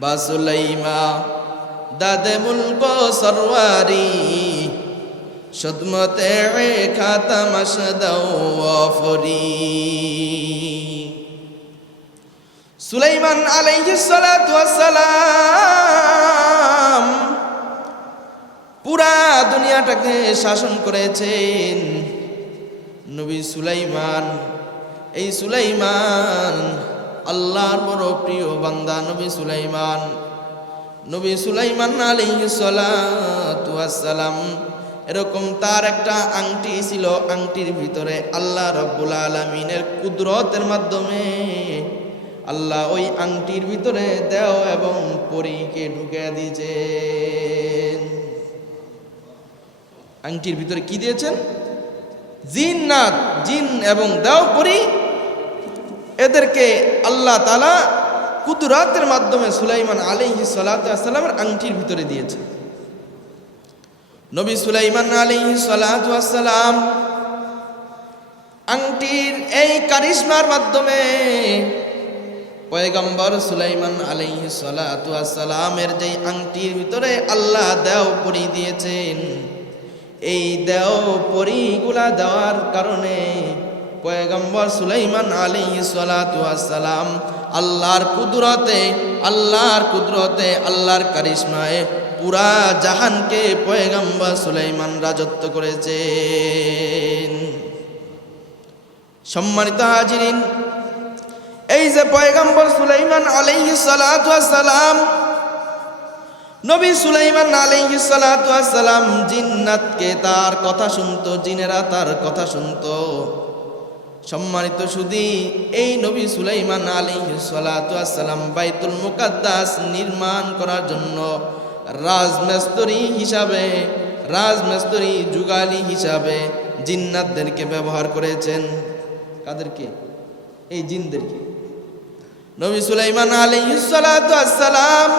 বা সুলাইমা দাদে মুলক সরওয়ারি সুদমতে খাতাম আশদাও ওয়াফরি। সুলাইমান আলাইহিস সালাতু ওয়াস সালাম পুরা দুনিয়াটাকে শাসন করেছেন নবী সুলাইমান। এই সুলাইমান আল্লাহর বড় প্রিয় বান্দা নবী সুলাইমান আলাইহিস সালাতু ওয়াস সালাম। এরকম তার একটা আংটি ছিল, আংটির ভিতরে আল্লাহ রাব্বুল আলামিনের কুদরতের মাধ্যমে আল্লাহ ওই আংটির ভিতরে দেও এবং পরীকে ঢুকে দিয়েছেন। আংটির ভিতরে কি দিয়েছেন? জিন্নাত, জিন এবং দেও পরী, এদেরকে আল্লাহ তাআলা কুদরতের মাধ্যমে সুলাইমান আলাইহিস সালাতু ওয়াস সালামের আংটির ভিতরে দিয়েছেন। নবী সুলাইমান আলাইহিস সালাতু ওয়াস সালাম আংটির এই কারিশমার মাধ্যমে পয়গম্বর সুলাইমান আলাইহিস সালাতু ওয়াস সালামের যেই আংটির ভিতরে আল্লাহ দেও পরী দিয়েছেন, এই দেও পরীগুলা দেওয়ার কারণে পয়গম্বর সুলাইমান আলাইহিস সালাতু ওয়াস সালাম আল্লাহর কুদরতে আল্লাহর কারিশমায় পুরা জাহানকে পয়গম্বর সুলাইমান রাজত্ব করেছেন। সম্মানিত হাজিরিন, এই যে পয়গম্বর সুলাইমান আলাইহিস সালাতু ওয়াস সালাম, নবী সুলাইমান আলাইহিস সালাতু ওয়াস সালাম জিন্নাতকে তার কথা শুনতো, জিনেরা তার কথা শুনতো। সম্মানিত সুধী, এই নবী সুলাইমান আলাইহিস সালাতু ওয়াস সালাম বাইতুল মুকাদ্দাস নির্মাণ করার জন্য রাজমিস্ত্রি যুগালি হিসাবে জিন্নাতদেরকে ব্যবহার করেছেন। কাদেরকে? এই জিনদেরকে। নবী সুলাইমান আলাইহিস সালাতু ওয়াস সালাম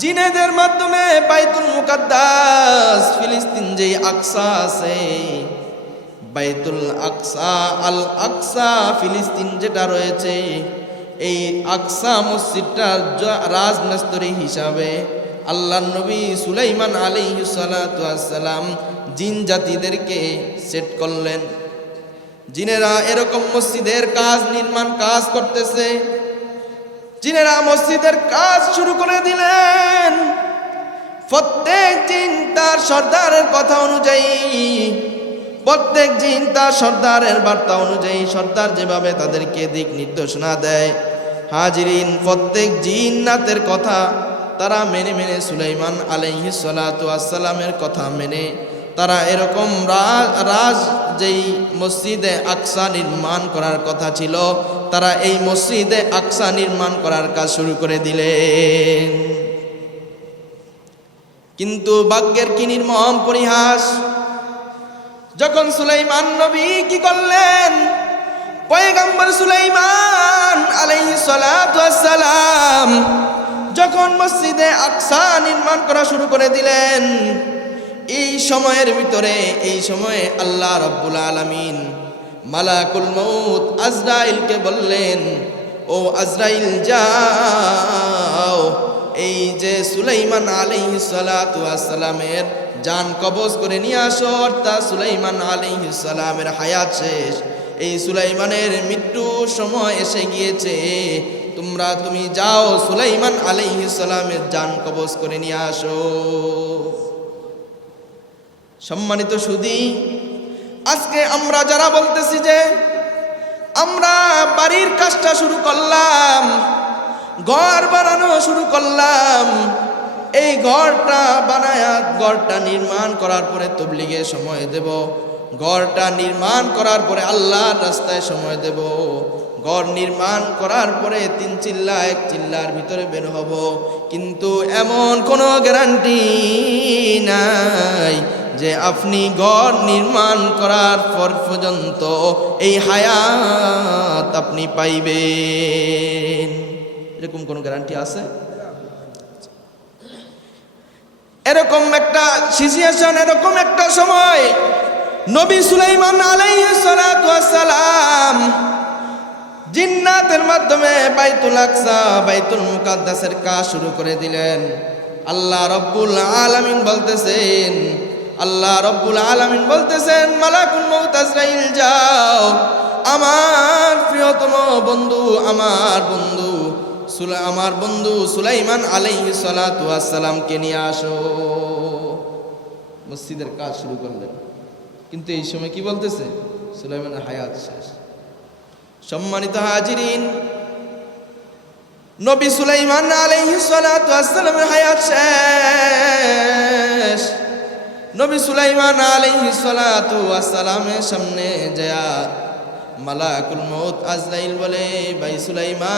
জিনেদের মাধ্যমে বাইতুল মুকাদ্দাস, ফিলিস্তিন যে আকসা আছে, বাইতুল আকসা, আল আকসা ফিলিস্তিন যেটা রয়েছে, এই আকসা মসজিদটার রাজমিস্ত্রি হিসাবে আল্লাহর নবী সুলাইমান আলাইহিস সালাতু ওয়াস সালাম জিন জাতিদেরকে সেট করলেন। জিনেরা এরকম মসজিদের নির্মাণ কাজ করতেছে, জিনেরা মসজিদের কাজ শুরু করে দিলেন। প্রত্যেক জিন তার সর্দারের কথা অনুযায়ী, প্রত্যেক জিন তার সর্দারের বার্তা অনুযায়ী, সর্দার যেভাবে তাদেরকে দিক নির্দেশনা দেয়, হাজিরিন প্রত্যেক জিন্নাতের কথা তারা মেনে সুলাইমান আলাইহিস সালাতু ওয়াস সালামের কথা মেনে তারা এরকম যেই মসজিদে আকসা নির্মাণ করার কথা ছিল, তারা এই মসজিদে আকসা নির্মাণ করার কাজ শুরু করে দিলেন। কিন্তু ভাগ্যের কি নির্মম পরিহাস, যখন সুলাইমান নবী কি করলেন, পয়গম্বর সুলাইমান আলাইহিস সালাতু ওয়াস সালাম যখন মসজিদে আকসা নির্মাণ করা শুরু করে দিলেন, এই সময়ে আল্লাহ রাব্বুল আলামিন মালাকুল মউত আজরাইলকে বললেন, ও আজরাইল যাও, এই যে সুলাইমান আলাইহিস সালাতু ওয়াস সালামের জান কবজ করে নিয়ে আসো, অর্থাৎ সুলাইমান আলাইহিস সালামের হায়াত শেষ, এই সুলাইমানের মৃত্যুর সময় এসে গিয়েছে, তুমি যাও সুলাইমান আলাইহিস সালামের জান কবজ করে নিয়ে আসো। সম্মানিত সুধী, আজকে আমরা যারা বলতেছি যে আমরা বাড়ির কাজটা শুরু করলাম, ঘর বানানো শুরু করলাম, এই ঘরটা নির্মাণ করার পরে তাবলীগে সময় দেব, ঘরটা নির্মাণ করার পরে আল্লাহর রাস্তায় সময় দেব, ঘর নির্মাণ করার পরে 3 চিল্লা 1 চিল্লার ভিতরে বের হব, কিন্তু এমন কোনো গ্যারান্টি নাই যে আপনি ঘর নির্মাণ করার পর পর্যন্ত এই হায়াত আপনি পাইবেন। এরকম কোনো গ্যারান্টি আছে? এরকম একটা সিচুয়েশন, এরকম একটা সময় নবী সুলাইমান আলাইহিস সালাতু ওয়াস সালাম জিন্নাতের মাধ্যমে বাইতুল আকসা বাইতুল মুকাদ্দাসের কাজ শুরু করে দিলেন। আল্লাহ রব্বুল আলামিন বলতেছেন, আল্লাহ রব্বুল আলামিন বলতেছেন, মালাকুল মউত আজরাইল যাও আমার প্রিয়তম বন্ধু, আমার বন্ধু সুলাইমান আলাইহিস সালাতু ওয়াস সালামকে নিয়ে আসো। মসজিদের কাজ শুরু করলেন, কিন্তু এই সময় কি বলতেছে? সুলাইমানের হায়াত শেষ। সম্মানিত হাজিরিন, নবী সুলাইমান আলাইহিস সালাতু ওয়াস সালামের হায়াত শেষ। নবী সুলাইমান আলাইহিস সালাতু ওয়াস সালামের সামনে যায় মালাকুল মউত আজরাইল বলে, ভাই সুলাইমান,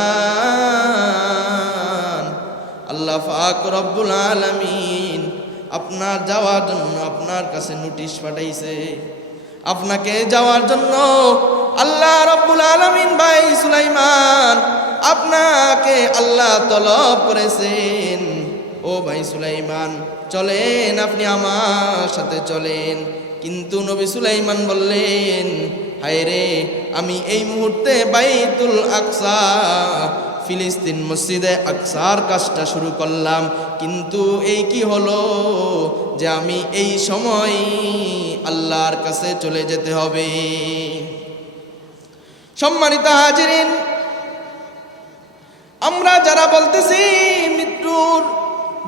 আল্লাহ পাক রব্বুল আলামিন আপনার যাওয়ার জন্য আপনার কাছে নোটিশ পাঠাইছে। আপনাকে যাওয়ার জন্য আল্লাহ রব্বুল আলামিন ভাই সুলাইমান আপনাকে আল্লাহ তলব করেছেন। ও ভাই সুলাইমান চলেন, আপনি আমার সাথে চলেন। কিন্তু নবী সুলাইমান বললেন, হায় রে, আমি এই মুহূর্তে বাইতুল আকসা ফিলিস্তিন মসজিদে আকসার কাজটা শুরু করলাম, কিন্তু এই কি হলো যে আমি এই সময় আল্লাহর কাছে চলে যেতে হবে। সম্মানিত হাজিরিন, আমরা যারা বলতেছি মৃত্যুর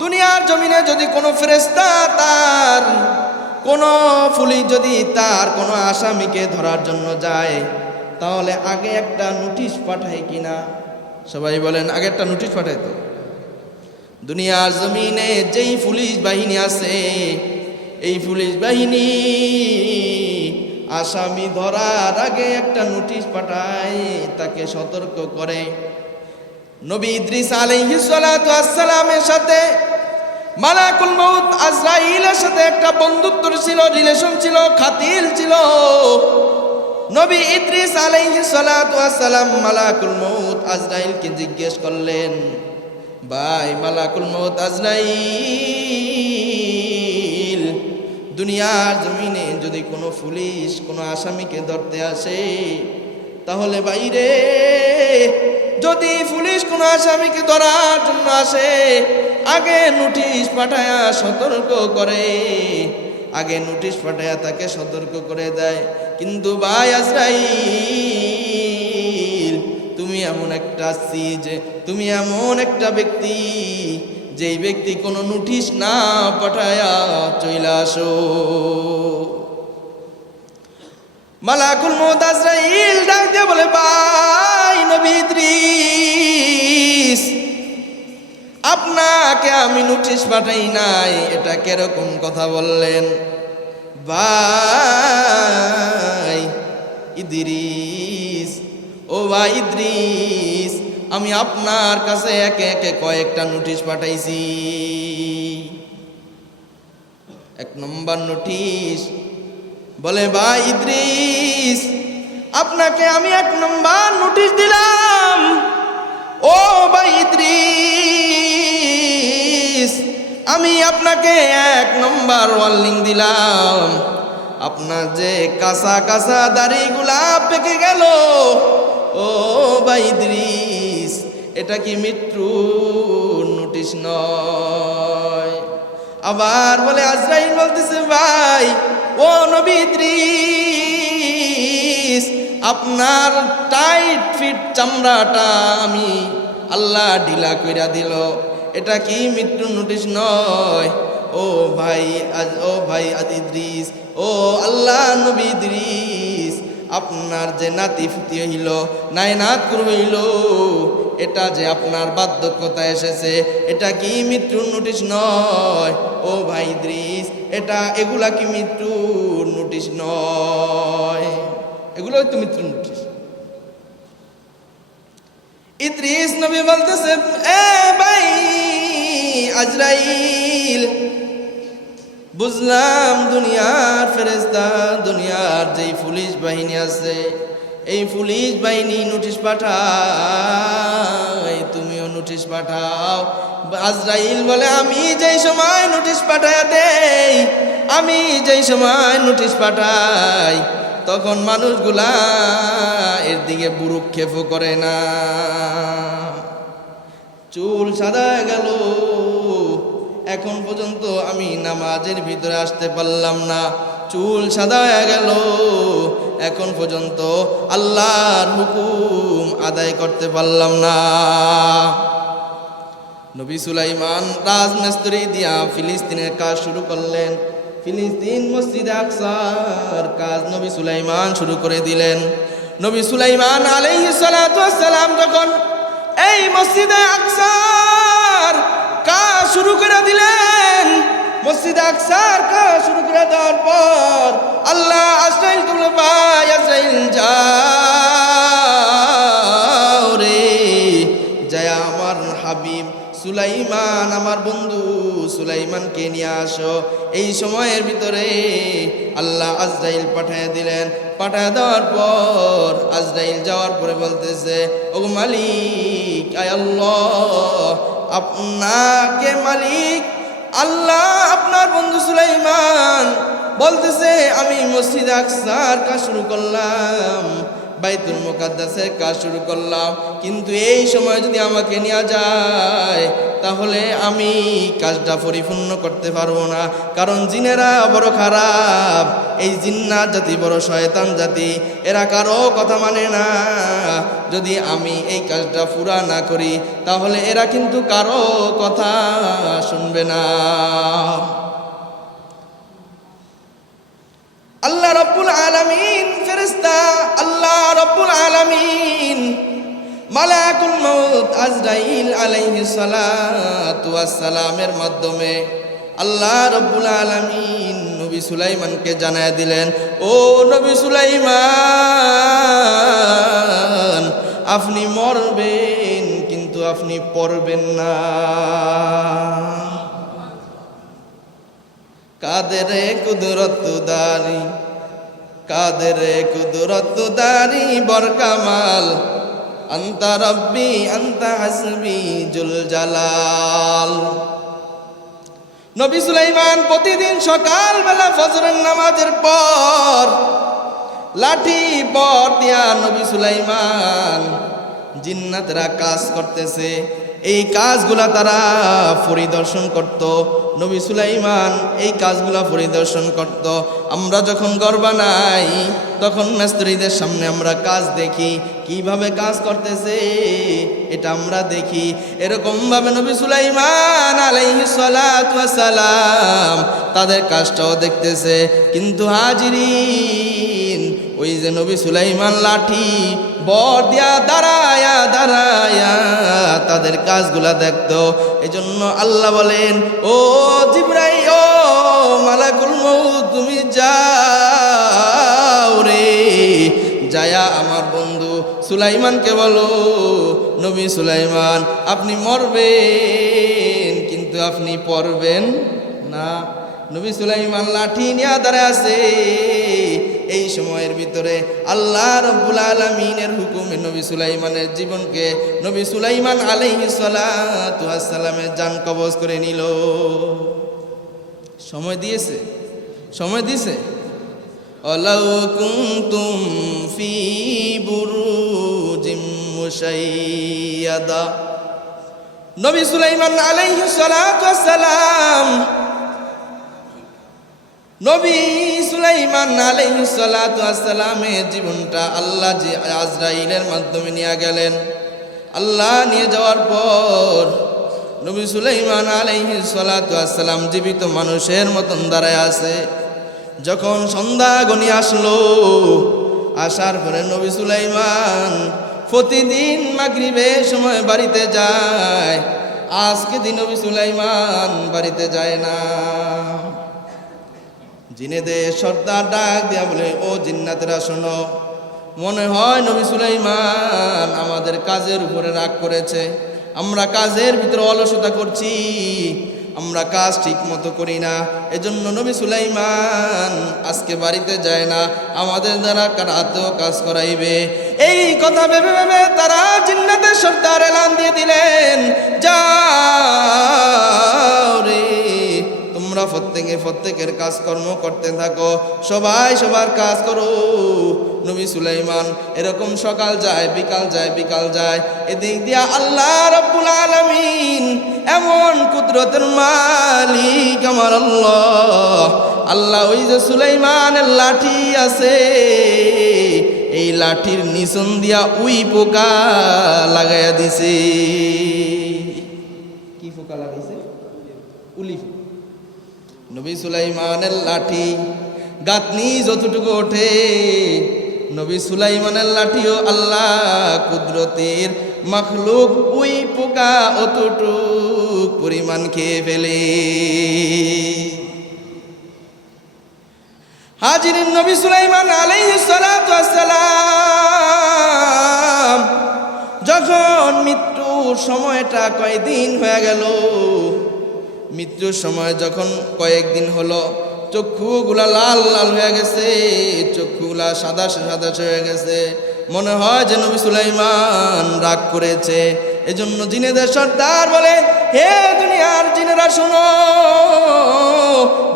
দুনিয়ার জমিনে যদি কোনো ফেরেশতা তার কোনো পুলিশ যদি তার কোনো আসামিকে ধরার জন্য যায়, তাহলে আগে একটা নোটিশ পাঠায় কিনা? সবাই বলেন, আগে একটা নোটিশ পাঠায় তো। দুনিয়ার জমিনে যেই পুলিশ বাহিনী আছে, এই পুলিশ বাহিনী আসামি ধরার আগে একটা নোটিশ পাঠায়, তাকে সতর্ক করে। নবী ইদ্রিস আলাইহিস সালাতু ওয়াস সালামের সাথে মালাকুল মউত আজরাইলের সাথে একটা বন্ধুত্ব ছিল, রিলেশন ছিল, খাতির ছিল। নবী ইদ্রিস আলাইহিস সালাতু ওয়াস সালাম মালাকুল মউত আজরাইলকে জিজ্ঞেস করলেন, ভাই মালাকুল মউত আজরাইল, দুনিয়ার জমিনে যদি কোনো পুলিশ কোনো আসামিকে ধরতে আসে, তাহলে বাইরে যদি পুলিশ কোনো আসামিকে ধরার জন্য আসে, আগে নোটিশ পাঠায়া সতর্ক করে, আগে নোটিশ পাঠায়া তাকে সতর্ক করে দেয়। কিন্তু ভাই আজরাইল, তুমি এমন একটা চিজ, তুমি এমন একটা ব্যক্তি, যেই ব্যক্তি কোনো নোটিশ না পাঠায়া চলে আসো। মালাকুল মউত আজরাইল ডাক দিয়ে বলে, ভাই নবী ইদ্রিস, আপনাকে আমি নোটিশ পাঠাই নাই, এটা কিরকম কথা বললেন? ভাই ইদ্রিস, ও ভাই ইদ্রিস, আমি আপনার কাছে একে একে কয়েকটা নোটিশ পাঠাইছি। এক নম্বর নোটিশ বলে, ভাই ইদ্রিস, আপনাকে আমি এক নম্বর নোটিশ দিলাম। ও ভাই ইদ্রিস, আমি আপনাকে এক নম্বর ওয়ার্নিং দিলাম, আপনার যে কাঁচা কাঁচা দাড়িগুলা পেকে গেল, ও ভাই ইদ্রিস, এটা কি মৃত্যুর নোটিশ নয়? আবার বলে, আজরাইল বলতেছে, ভাই ও নবী ইদ্রিস, আপনার টাইট ফিট চামড়াটা আমি আল্লাহ ঢিলা কইরা দিল, এটা কি মৃত্যুর নোটিশ নয়? ও ভাই ইদ্রিস, ও আল্লাহ নবী ইদ্রিস, আপনার যে নাতি ফুতি হইল, নায়নাতকুর হইল, এটা যে আপনার বার্ধক্যতা এসেছে, এটা কি মৃত্যুর নোটিশ নয়? ও ভাই ইদ্রিস, এগুলা কি মৃত্যুর নোটিশ নয়? এগুলোই তো মৃত্যুর নোটিশ। ইদ্রিস নবী বলতেছে, এ ভাই আজরাইল, বুঝলাম দুনিয়ার ফেরেশতা, দুনিয়ার যেই পুলিশ বাহিনী আছে, এই পুলিশ বাহিনী নোটিশ পাঠায়, তুমিও নোটিশ পাঠাও। আজরাইল বলে, আমি যেই সময় নোটিশ পাঠায় দেই, আমি যেই সময় নোটিশ পাঠাই, তখন মানুষগুলা এর দিকে ভ্রুক্ষেপও করে না। চুল সাদা গেল, এখন পর্যন্ত আমি নামাজের ভিতরে আসতে পারলাম না। চুল সাদা হয়ে গেল, এখন পর্যন্ত আল্লাহর হুকুম আদায় করতে পারলাম না। নবী সুলাইমান রাজমিস্ত্রি দিয়া ফিলিস্তিনের কাজ শুরু করলেন। ফিলিস্তিন মসজিদে আকসার কাজ নবী সুলাইমান শুরু করে দিলেন। নবী সুলাইমান আলাইহিস সালাতু ওয়াস সালাম যখন এই মসজিদে আকসার কাজ শুরু করে দিলেন, মসজিদে আকসার কাজ শুরু করে দেওয়ার পর আল্লাহ আজরাইল বলে, ভাই আজরাইল যাও রে, যায় আমার হাবিব সুলাইমান, আমার বন্ধু সুলাইমানকে নিয়ে আসো। এই সময়ের ভিতরে আল্লাহ আজরাইল পাঠিয়ে দিলেন। পাঠিয়ে দেওয়ার পর আজরাইল যাওয়ার পরে বলতেছে, ও মালিক আয় আল্লাহ, আপনাকে মালিক আল্লাহ, আপনার বন্ধু সুলাইমান বলতেছে আমি মসজিদ আকসার কাজ শুরু করলাম, বাইতুল মুকাদ্দাসের কাজ শুরু করলাম, কিন্তু এই সময় যদি আমাকে নিয়ে যায় তাহলে আমি কাজটা পরিপূর্ণ করতে পারবো না, কারণ জিনেরা বড় খারাপ, এই জিন্নাত জাতি বড় শয়তান জাতি, এরা কারো কথা মানে না। যদি আমি এই কাজটা পুরা না করি তাহলে এরা কিন্তু কারো কথা শুনবে না। আল্লাহ রাব্বুল আলামিন ফেরেশতা, আল্লাহ রাব্বুল আলামিন মালাকুল মউত আজরাইল আলাইহিস সালাতু ওয়াস সালামের মাধ্যমে আল্লাহ রাব্বুল আলামিন নবী সুলাইমানকে জানায় দিলেন, ও নবী সুলাইমান, আপনি মরবেন কিন্তু আপনি পড়বেন না। কাদেরে কুদরত দারি, কাদেরে কুদরত দারি বরকামাল, আন্তা রব্বি আন্তা হাসবি জুল জালাল। নবী সুলাইমান প্রতিদিন সকালবেলা ফজরের নামাজের পর লাঠি পর দিয়া নবী সুলাইমান জিন্নাতরা কাজ করতেছে, এই কাজগুলা তারা পরিদর্শন করত। নবী সুলাইমান এই কাজগুলা পরিদর্শন করত। আমরা যখন ঘর বানাই তখন মিস্ত্রিদের সামনে আমরা কাজ দেখি, কিভাবে কাজ করতেছে এটা আমরা দেখি। এরকমভাবে নবী সুলাইমান আলাইহিস সালাতু ওয়াস সালাম তাদের কাজটাও দেখতেছে। কিন্তু হাজিরিন, ওই যে নবী সুলাইমান লাঠি বর দিয়া দাঁড়ায়া দাঁড়ায়া তাদের কাজগুলা দেখতো। এজন্য আল্লাহ বলেন, ও জিবরাইল, ও মালাকুল মউত, তুমি যাও রে, যায়া আমার বন্ধু সুলাইমানকে বলো, নবী সুলাইমান আপনি মরবেন কিন্তু আপনি পড়বেন না। নবী সুলাইমান লাঠি নিয়ে দাঁড়ায় আছে। এই সময়ের ভিতরে আল্লাহ রাব্বুল আলামিনের হুকুমে নবী সুলাইমানের জীবনকে নবী সুলাইমান আলাইহিস সালাতু ওয়াস সালামের জান কবজ করে নিল। সময় দিয়েছে, সময় দিয়েছে। ওয়ালাউ কুনতুম ফি বুরুজিম মুশাইয়াদা, নবী সুলাইমান আলাইহিস সালাতু ওয়াস সালাম, নবী সুলাইমান আলাইহিস সালাতু ওয়াস সালামের জীবনটা আল্লাহ যে আজরাইলের মাধ্যমে নিয়ে গেলেন। আল্লাহ নিয়ে যাওয়ার পর নবী সুলাইমান আলাইহিস সালাতু ওয়াস সালাম জীবিত মানুষের মতন দাঁড়ায় আছে। যখন সন্ধ্যা গনি আসলো, আসার পরে নবী সুলাইমান প্রতিদিন মাগরিবের সময় বাড়িতে যায়। আজকে দিন নবী সুলাইমান বাড়িতে যায় না। জিনেদের সর্দার ডাক দিয়া বলে, ও জিন্নাতেরা শোনো, মনে হয় নবী সুলাইমান আমাদের কাজের উপরে রাগ করেছে। আমরা কাজের ভিতরে অলসতা করছি, আমরা কাজ ঠিক মতো করি না, এজন্য নবী সুলাইমান আজকে বাড়িতে যায় না, আমাদের দ্বারা রাতেও কাজ করাইবে। এই কথা ভেবে ভেবে তারা জিন্নাতের সর্দার এলান দিয়ে দিলেন, যাও রে, তোমরা প্রত্যেকের কাজকর্ম করতে থাকো, সবাই সবার কাজ করো। নবী সুলাইমান এরকম সকাল যায় বিকাল যায়, এদিক দিয়া আল্লাহ রাব্বুল আলামিন এমন কুদরতের মালিক আমার আল্লাহ ওই যে সুলাইমানের লাঠি আছে, এই লাঠির নিচন দিয়া উই পোকা লাগাইয়া দিছে। কি পোকা লাগাইছে? উলি। নবী সুলাইমানের লাঠি গাঁথনি যতটুকু ওঠে, নবী সুলাইমানের লাঠিও আল্লাহ কুদরতের মাখলুক উই পোকা অতটুক পরিমাণ খেয়ে ফেলে। হাজিরিন, নবী সুলাইমান আলাইহিস সালাতু ওয়াস সালাম যখন মৃত্যুর সময়টা কয়েকদিন হয়ে গেল, মৃত্যুর সময় যখন কয়েকদিন হলো, চক্ষুগুলা লাল লাল হয়ে গেছে, চক্ষুগুলা সাদা সাদা হয়ে গেছে, মনে হয় যে নবী সুলাইমান রাগ করেছে। এজন্য জিনেদের সর্দার বলে, হে দুনিয়ার জিনেরা শোনো,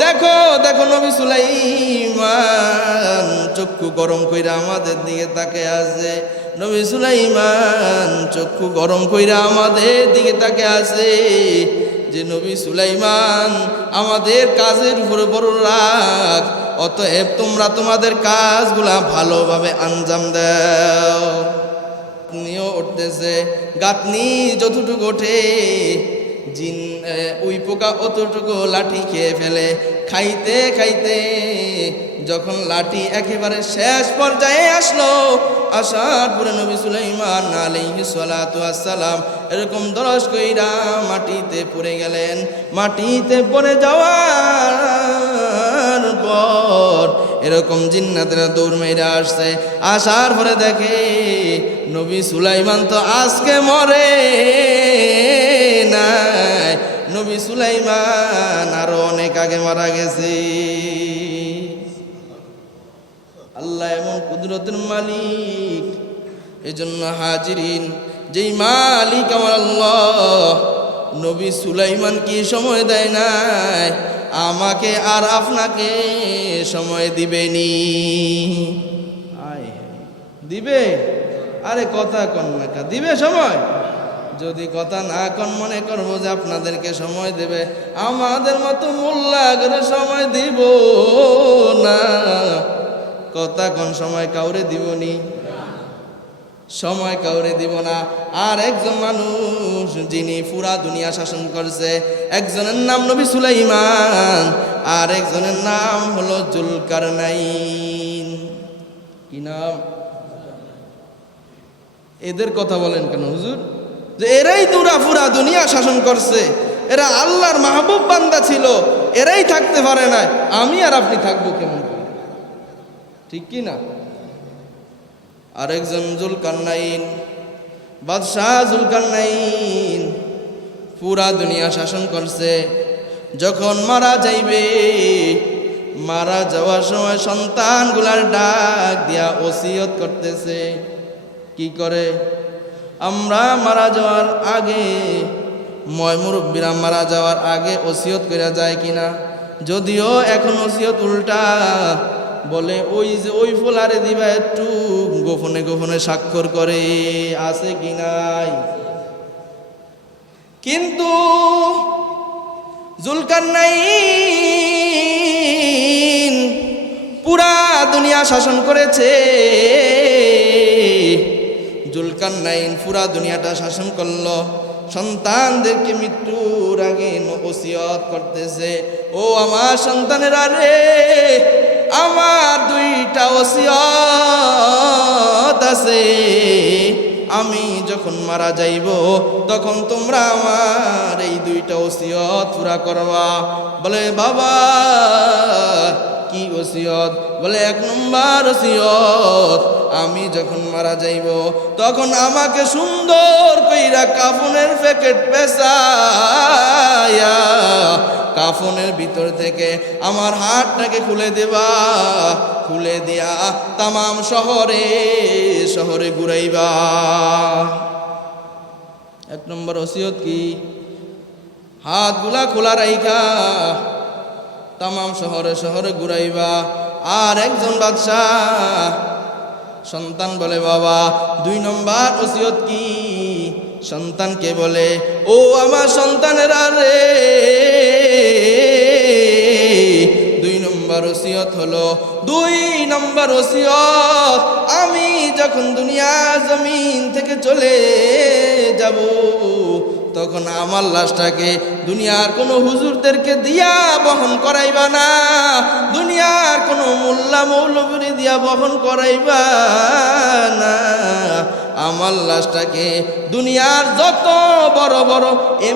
দেখো দেখো নবী সুলাইমান চক্ষু গরম কইরা আমাদের দিকে তাকিয়ে আছে, নবী সুলাইমান চক্ষু গরম কইরা আমাদের দিকে তাকিয়ে আছে। যে নবী সুলাইমান আমাদের কাজের উপরে বড় রাগ, অতএব তোমরা তোমাদের কাজগুলা ভালোভাবে আঞ্জাম দাও। গাঁথনিও উঠতেছে, গাঁথনি যতটুকু ওঠে জিন উই পোকা অতটুকু লাঠি খেয়ে ফেলে। খাইতে খাইতে যখন লাঠি একেবারে শেষ পর্যায়ে আসলো, আসার পরে নবী সুলাইমান আলাইহিস সালাতু ওয়াস সালাম এরকম দরজ কইরা মাটিতে পড়ে গেলেন। মাটিতে পড়ে যাওয়ার পর এরকম জিন্নাতেরা দৌড় মেরে আসছে, আসার পরে দেখে নবী সুলাইমান তো আজকে মরে নাই, নবী সুলাইমান আরো অনেক আগে মারা গেছে। আল্লাহ এমন কুদরতের মালিক। এজন্য হাজিরিন, যেই মালিক আমার আল্লাহ নবী সুলাইমান কি সময় দেয় নাই, আমাকে আর আপনাকে সময় দিবেনি। দিবে? আরে কথা কন না, দিবে সময়? যদি কথা না কন মনে করবো যে আপনাদেরকে সময় দেবে, আমাদের মতো মোল্লা করে সময় দিব না। কথা কোন সময় কাউরে দিবনি, সময় কাউরে দিব না। আর একজন মানুষ যিনি পুরা দুনিয়া শাসন করছে, একজনের নাম নবী সুলাইমান, আর একজনের নাম হলো জুলকারনাইন। কি নাম? এদের কথা বলেন কেন হুজুর? যে এরাই পুরা দুনিয়া শাসন করছে, এরা আল্লাহর মাহবুব বান্দা ছিল, এরাই থাকতে পারে না, আমি আর আপনি থাকবো কেমন? ঠিক কি না? আরেকজন জুলকারনাইন, বাদশাহ জুলকারনাইন পুরা দুনিয়া শাসন করছে। যখন মারা যাইবে, মারা যাওয়ার সময় সন্তানগুলার ডাক দিয়া ওসিয়ত করতেছে। কি করে? আমরা মারা যাওয়ার আগে, ময় মুরব্বীরা মারা যাওয়ার আগে ওসিয়ত করে যায় কিনা? যদিও এখন ওসিয়ত উল্টা, বলে ওই যে ওই ফোলারে দিবা একটু গোপনে গোপনে স্বাক্ষর করে, আছে কি নাই? কিন্তু জুলকারনাইন পুরা দুনিয়া শাসন করেছে। জুলকারনাইন পুরা দুনিয়াটা শাসন করলো, সন্তানদেরকে মৃত্যুর আগে ওসিয়ত করতেছে, ও আমার সন্তানেরা রে, আমার দুইটা ওসিয়ত আছে, আমি যখন মারা যাইব তখন তোমরা আমার এই দুইটা ওসিয়ত পুরা করবা। বলে বাবা কি ওসিয়ত? বলে 1 নম্বর ওসিয়ত, আমি যখন মারা যাইব তখন আমাকে সুন্দর কইরা কাফনের প্যাকেট পেঁচাইয়া কাফনের ভিতর থেকে আমার হাতটাকে খুলে দেবা, খুলে দিয়া তামাম শহরে শহরে ঘুরাইবা। 1 নম্বর ওসিয়ত কি? হাতগুলা খোলা রাইখা তামাম শহরে শহরে ঘুরাইবা। আর একজন বাদশাহ সন্তান বলে, বাবা 2 নম্বর ওসিয়ত কি? সন্তানকে বলে, ও আমার সন্তানেরা রে, 2 নম্বর ওসিয়ত হলো, 2 নম্বর ওসিয়ত, আমি যখন দুনিয়া জমিন থেকে চলে যাব তখন আমার লাশটাকে দুনিয়ার কোনো হুজুরদেরকে দিয়া বহন করাইবা না, দুনিয়ার কোনো মোল্লা মৌলবী দিয়া বহন করাইবা না। আমার লাশটাকে দুনিয়ার যত বড় বড়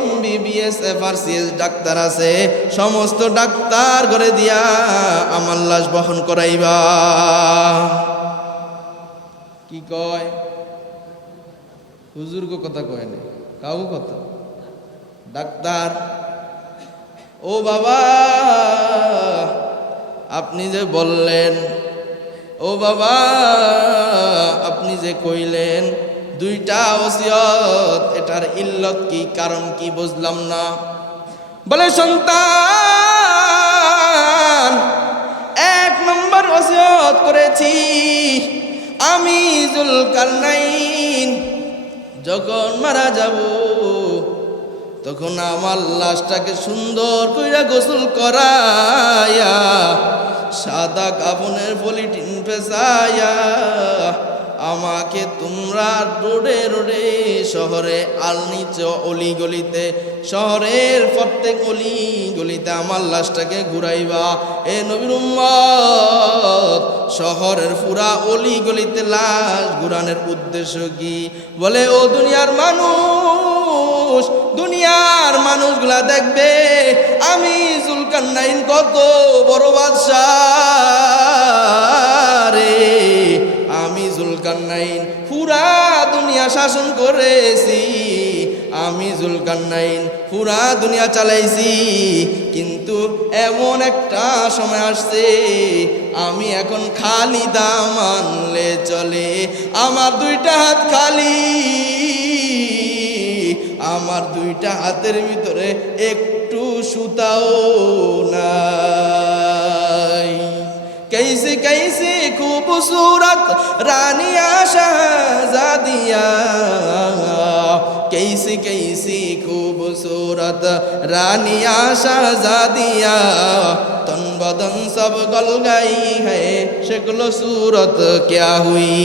MBBS FRCS ডাক্তার আছে সমস্ত ডাক্তার ঘরে দিয়া আমার লাশ বহন করাইবা। কি কয়? হুজুরকে কথা কয় না, কাউ কথা, ডাক্তার। ও বাবা, আপনি যে বললেন, ও বাবা আপনি যে কইলেন 2টা ওসিয়ত, এটার ইল্লত কি, কারণ কি বুঝলাম না। বলে, সন্তান 1 নম্বর ওসিয়ত করেছি আমি জুলকারনাইন যখন মারা যাব তখন আমার লাশটাকে সুন্দর কইরা গোসল করাইয়া সাদা কাফনের পলিথিন পেঁচাইয়া আমাকে তোমরা রোডে রোডে শহরে আলনিচে অলি গলিতে, শহরের প্রত্যেক অলি গলিতে আমার লাশটাকে ঘুরাইবা। এ নবীর উম্মত, শহরের পুরা অলি গলিতে লাশ ঘুরানোর উদ্দেশ্য কি? বলে, ও দুনিয়ার মানুষ, দুনিয়ার মানুষগুলা দেখবে আমি জুলকারনাইন কত বড় বাদশাহ রে, আমি জুলকারনাইন পুরা দুনিয়া শাসন করেছি, আমি জুলকারনাইন পুরা দুনিয়া চালাইছি। কিন্তু এমন একটা সময় আসছে আমি এখন খালি দামানলে চলে, আমার 2টা হাত খালি, আমার 2টা হাতের ভিতরে একটু সুতাও নাই। कैसी कैसी खूबसूरत रानिया शहजादिया, कैसी कैसी खूबसूरत रानिया शहजादिया, तन बदन सब गल गई है शक्ल सूरत क्या हुई,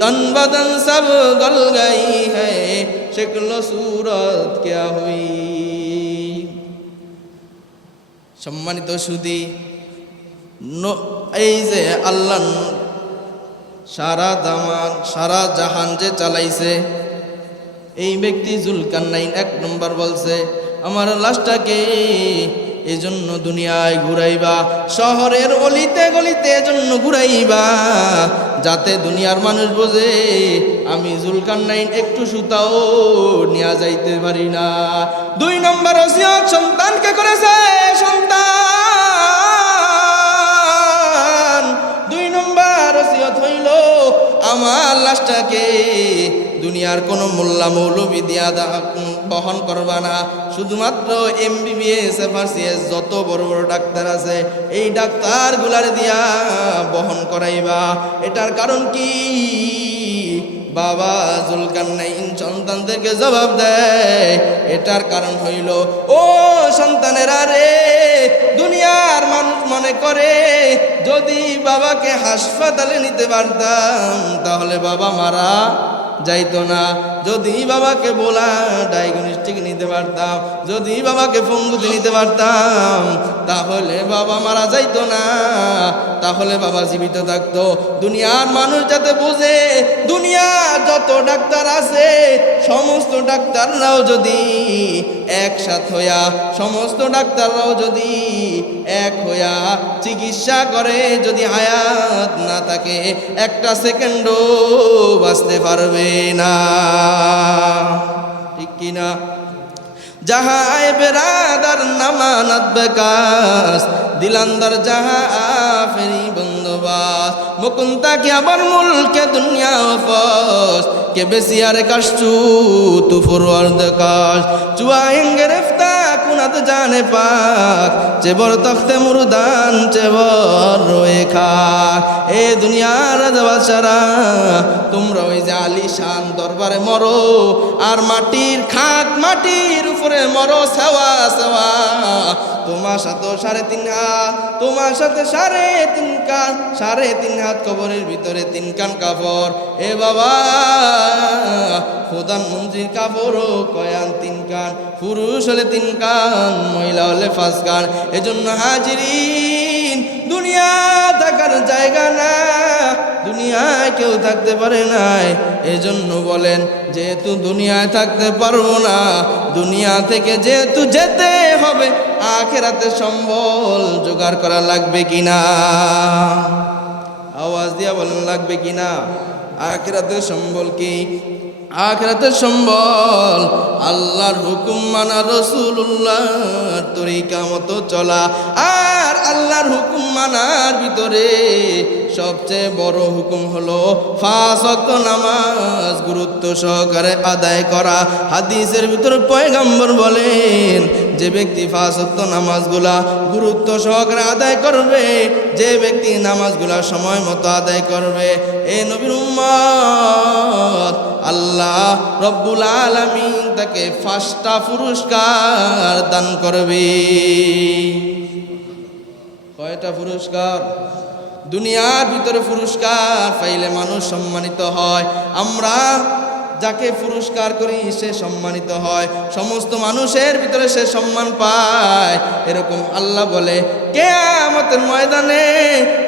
तन बदन सब गल गई है शक्ल सूरत क्या हुई। सम्मानित सुधी, এই যে আল্লাহ সারা দামান সারা জাহান যে চালাইছে, এই ব্যক্তি জুলকারনাইন 1 নম্বর বলছে আমার লাশটাকে এজন্য দুনিয়ায় ঘুরাইবা, শহরের অলিতে গলিতে এজন্য ঘুরাইবা যাতে দুনিয়ার মানুষ বোঝে আমি জুলকারনাইন একটু সুতাও নিয়ে যাইতে পারি না। 2 নম্বর ওসিয়ত সন্তানকে করেছে। সন্তান 2 নম্বর ওসিয়ত হইল আমার লাশটাকে দুনিয়ার কোনো মোল্লা মৌলবী দিয়া বহন করবা না, শুধুমাত্র MBBS FRCS যত বড় বড় ডাক্তার আছে এই ডাক্তারগুলার দিয়া বহন করাইবা। এটার কারণ কি? বাবা জুলকারনাইন সন্তানদেরকে জবাব দেয়, এটার কারণ হইল, ও সন্তানেরা রে, দুনিয়ার মানুষ মনে করে যদি বাবাকে হাসপাতালে নিতে পারতাম তাহলে বাবা মারা যাইতো না, যদি বাবাকে বলা ডায়াগনস্টিক নিতে পারতাম, যদি বাবাকে ফঙ্গুতে নিতে পারতাম তাহলে বাবা মারা যাইতো না, তাহলে বাবা জীবিত থাকতো। দুনিয়ার মানুষ যাতে বুঝে দুনিয়া যত ডাক্তার আছে সমস্ত ডাক্তাররাও যদি একসাথ হইয়া, সমস্ত ডাক্তাররাও যদি এক হইয়া চিকিৎসা করে, যদি হায়াত না থাকে 1টা সেকেন্ডও বাঁচতে পারবে না, ঠিক কিনা? जहाँ आए बेरादर नमानत बेकास दिलंदर जहाँ आफरी बंदोबास मुकुंता क्या बर मुल्क दुनिया फस के बेसियार कश्चू तू फुरवर्द काश चुआएंगे रफ्ता कुना জান্নাত জানে পাক, চেবর তখতে মুরদান চেবর রয়ে খাক। এ দুনিয়ার রাজা বাদশারা, তোমরা ওই যে আলিশান দরবারে মরো, আর মাটির খাক মাটির উপরে মরো সেওয়া সেওয়া। তোমার সাথে 3.5 হাত, তোমার সাথে 3.5 কান, 3.5 হাত কবরের ভিতরে 3 কান কাপড়। এ বাবা, প্রধানমন্ত্রীর কাপড়ও কয়ান 3 কান, পুরুষ হলে 3 কান, মহিলা হলে 5 কান। এজন্য হাজিরিন, দুনিয়া থাকার জায়গা না, দুনিয়ায় কেউ থাকতে পারে নাই। এজন্য বলেন, যেহেতু দুনিয়ায় থাকতে পারবো না, দুনিয়া থেকে যেহেতু যেতে হবে, আখিরাতে সম্বল জোগাড় করা লাগবে কিনা? আওয়াজ দিয়া বলেন, লাগবে কিনা? আখিরাতের সম্বল কি? আখিরাতের সম্বল আল্লাহর হুকুম মানা, রাসূলুল্লাহর তরিকা মতো চলা। আর আল্লাহর হুকুম মানার ভিতরে সবচেয়ে বড় হুকুম হলো 5 ওয়াক্ত নামাজ গুরুত্ব সহকারে আদায় করা। হাদিসের ভিতরে পয়গম্বর বলেন, যে ব্যক্তি 5 ওয়াক্ত নামাজগুলা গুরুত্ব সহকারে আদায় করবে, যে ব্যক্তি নামাজগুলা সময় মতো আদায় করবে, এই নবীর উম্মত আল্লাহ রব্বুল আলামিন তাকে 5টা পুরস্কার দান করবে। কয়টা পুরস্কার? দুনিয়ার ভিতরে পুরস্কার পাইলে মানুষ সম্মানিত হয়। আমরা যাকে পুরস্কার করি সে সম্মানিত হয়, সমস্ত মানুষের ভিতরে সে সম্মান পায়। এরকম আল্লাহ বলে, কিয়ামতের ময়দানে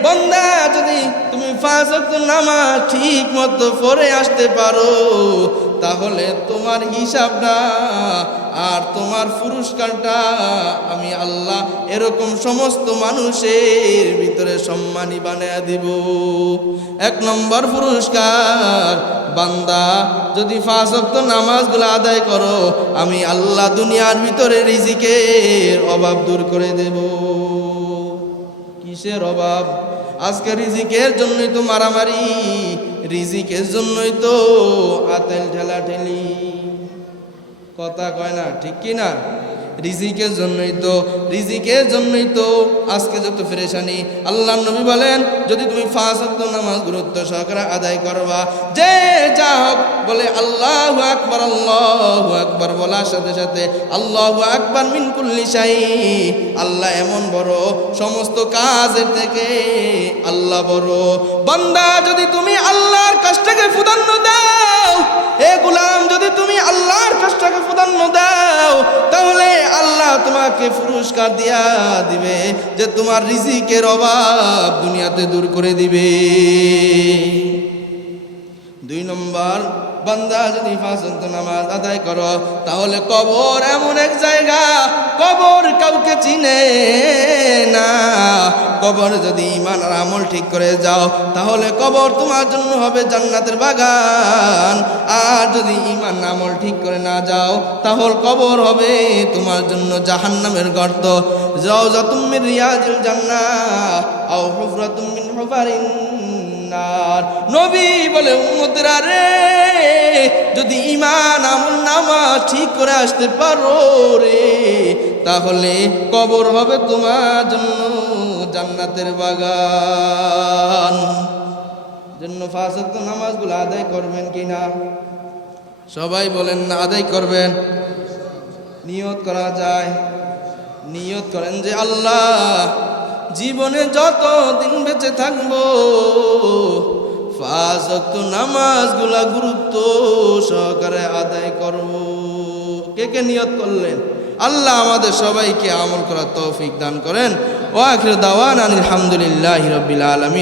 বান্দা, যদি তুমি 5 ওয়াক্ত নামাজ ঠিক মতো পড়ে আসতে পারো, তাহলে তোমার হিসাবটা আর তোমার পুরস্কারটা আমি আল্লাহ এরকম সমস্ত মানুষের ভিতরে সম্মানী বানিয়ে দিব। 1 নম্বর পুরস্কার, বান্দা যদি 5 ওয়াক্ত নামাজগুলো আদায় করো, আমি আল্লাহ দুনিয়ার ভিতরে রিজিকের অভাব দূর করে দেব। কিসের অভাব? আজকে রিজিকের জন্যই তো মারামারি, রিজিকের জন্যই তো আতেল ঠেলা ঠেলি, কথা কয় না, ঠিক কি না? রিজিকের জন্যই তো আজকে যত পেরেশানি। আল্লাহর নবী বলেন, যদি তুমি 5 ওয়াক্ত নামাজ গুরুত্ব সহকারে আদায় করবা, যে যা হোক বলে আল্লাহু আকবার, আল্লাহু আকবার বলার সাথে সাথে আল্লাহু আকবার মিন কুল্লি শাই, আল্লাহ এমন বড়, সমস্ত কাজের থেকে আল্লাহ বড়। বান্দা, যদি তুমি আল্লাহর কাজটাকে প্রাধান্য দাও, হে গোলাম, যদি তুমি আল্লাহর কাজটাকে প্রাধান্য দাও, তাহলে আল্লাহ তোমাকে পুরস্কার দিয়া দিবে, যে তোমার রিজিকের অভাব দুনিয়াতে দূর করে দিবে। 2 নম্বর, বান্দা যদি 5 ওয়াক্ত নামাজ আদায় করো, তাহলে কবর এমন এক জায়গা, কবর কাউকে চিনে না। কবর যদি ঈমান আর আমল ঠিক করে যাও, তাহলে কবর তোমার জন্য হবে জান্নাতের বাগান। আর যদি ঈমান আমল ঠিক করে না যাও, তাহলে কবর হবে তোমার জন্য জাহান্নামের গর্ত। রাউযাতুম মিন রিয়াজিল জান্নাহ আও হুফরাতুম মিন হুফারিন নার। নবী বলে, উম্মতেরা রে, যদি ঈমান আমল নামাজ ঠিক করে আসতে পারো রে, তাহলে কবর হবে তোমার জন্য জান্নাতের বাগান। জন্য 5 ওয়াক্ত নামাজগুলো আদায় করবেন কিনা? সবাই বলেন না, আদায় করবেন। নিয়ত করা যায়, নিয়ত করেন যে আল্লাহ, জীবনে যত দিন বেঁচে থাকবো 5 ওয়াক্ত নামাজগুলা গুরুত্ব সহকারে আদায় করব। কে কে নিয়ত করলেন? আল্লাহ আমাদের সবাইকে আমল করার তৌফিক দান করেন। ওয়া আখিরু দাওয়ানা আলহামদুলিল্লাহি রাব্বিল আলামিন।